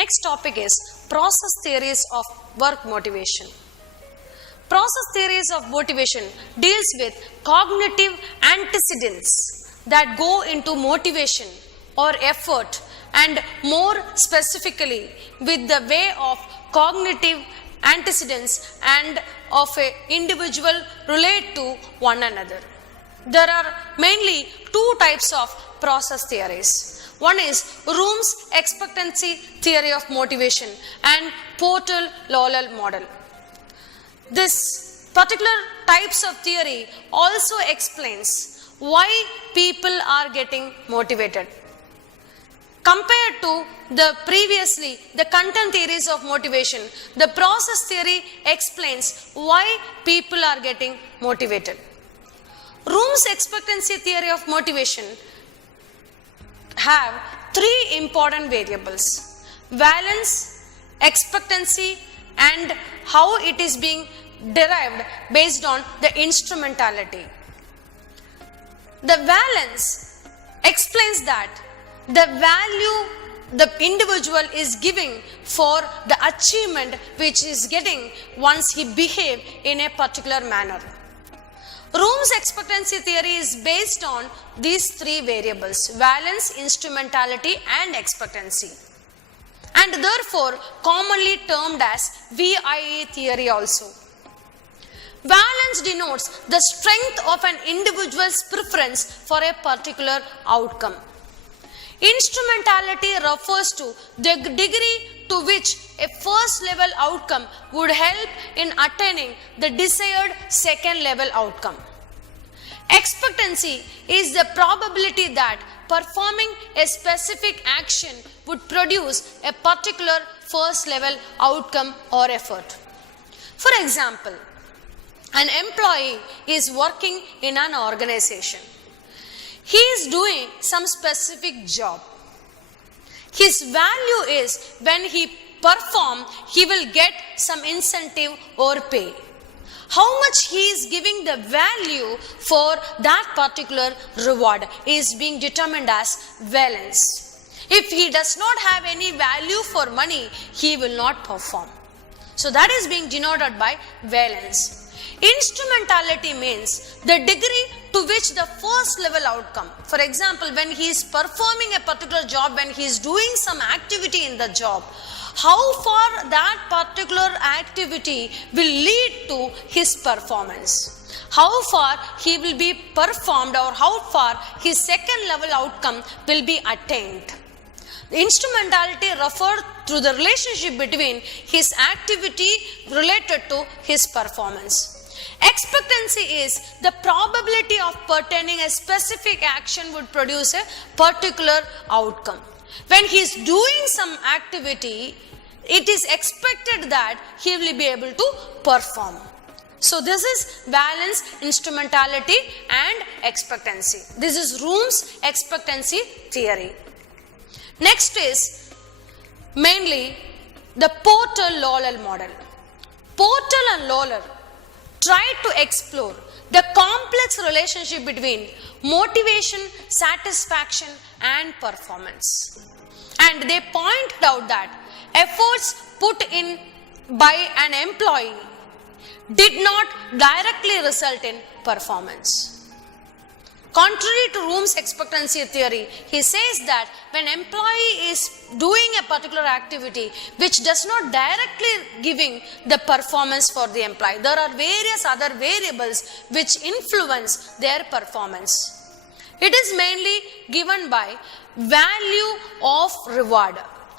Next topic is process theories of work motivation. Process theories of motivation deals with cognitive antecedents that go into motivation or effort, and more specifically with the way of cognitive antecedents and of an individual relate to one another. There are mainly two types of process theories. One is Room's expectancy theory of motivation and Portal-Lowell model. This particular types of theory also explains why people are getting motivated. Compared to the content theories of motivation, the process theory explains why people are getting motivated. Room's expectancy theory of motivation have three important variables: valence, expectancy, and how it is being derived based on the instrumentality. The valence explains that the value the individual is giving for the achievement which is getting once he behave in a particular manner. Room's expectancy theory is based on these three variables: valence, instrumentality, and expectancy, and therefore commonly termed as VIE theory also. Valence denotes the strength of an individual's preference for a particular outcome. Instrumentality refers to the degree to which a first level outcome would help in attaining the desired second level outcome. Expectancy is the probability that performing a specific action would produce a particular first level outcome or effort. For example, an employee is working in an organization. He is doing some specific job. His value is when he performs, he will get some incentive or pay. How much he is giving the value for that particular reward is being determined as valence. If he does not have any value for money, he will not perform. So that is being denoted by valence. Instrumentality means the degree to which the first level outcome, for example, when he is performing a particular job, when he is doing some activity in the job, how far that particular activity will lead to his performance, how far he will be performed, or how far his second level outcome will be attained. The instrumentality refers to the relationship between his activity related to his performance. Expectancy is the probability of pertaining a specific action would produce a particular outcome. When he is doing some activity, it is expected that he will be able to perform. So this is valence, instrumentality, and expectancy. This is Room's expectancy theory. Next is mainly the Portal-Lowell model. Portal and Lowell try to explore the complex relationship between motivation, satisfaction, and performance. And they pointed out that efforts put in by an employee did not directly result in performance. Contrary to Room's expectancy theory, he says that when an employee is doing a particular activity which does not directly giving the performance for the employee, there are various other variables which influence their performance. It is mainly given by value of reward,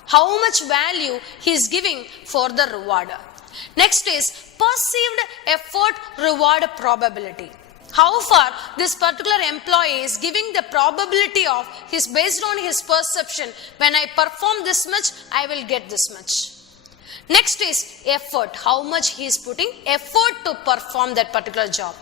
how much value he is giving for the reward. Next is perceived effort reward probability. How far this particular employee is giving the probability of his based on his perception, when I perform this much, I will get this much. Next is effort, how much he is putting effort to perform that particular job.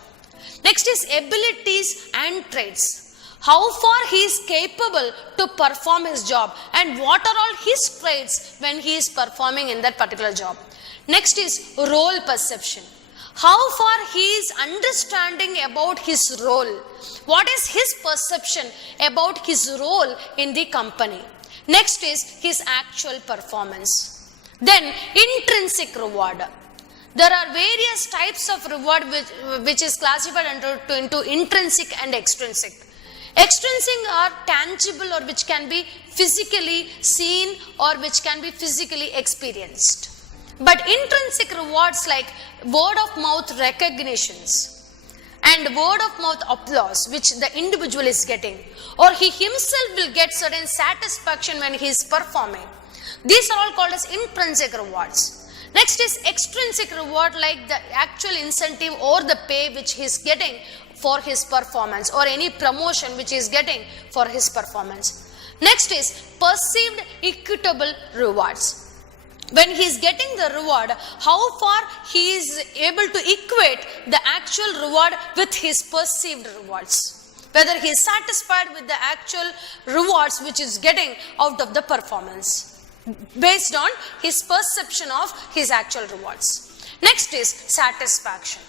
Next is abilities and traits, how far he is capable to perform his job and what are all his traits when he is performing in that particular job. Next is role perception, how far he is understanding about his role, what is his perception about his role in the company. Next is his actual performance. Then intrinsic reward. There are various types of reward which is classified into intrinsic and extrinsic. Extrinsic are tangible or which can be physically seen or which can be physically experienced. But intrinsic rewards like word of mouth recognitions and word of mouth applause which the individual is getting, or he himself will get certain satisfaction when he is performing. These are all called as intrinsic rewards. Next is extrinsic reward like the actual incentive or the pay which he is getting for his performance or any promotion which he is getting for his performance. Next is perceived equitable rewards. When he is getting the reward, how far he is able to equate the actual reward with his perceived rewards. Whether he is satisfied with the actual rewards which is getting out of the performance based on his perception of his actual rewards. Next is satisfaction.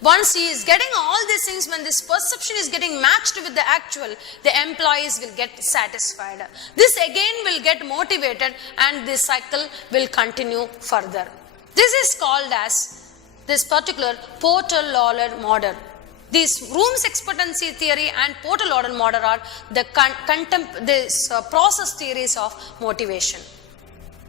Once he is getting all these things, when this perception is getting matched with the actual, the employees will get satisfied. This again will get motivated and this cycle will continue further. This is called as this particular Porter-Lawler model. These rooms expectancy theory and Porter-Lawler model are the process theories of motivation.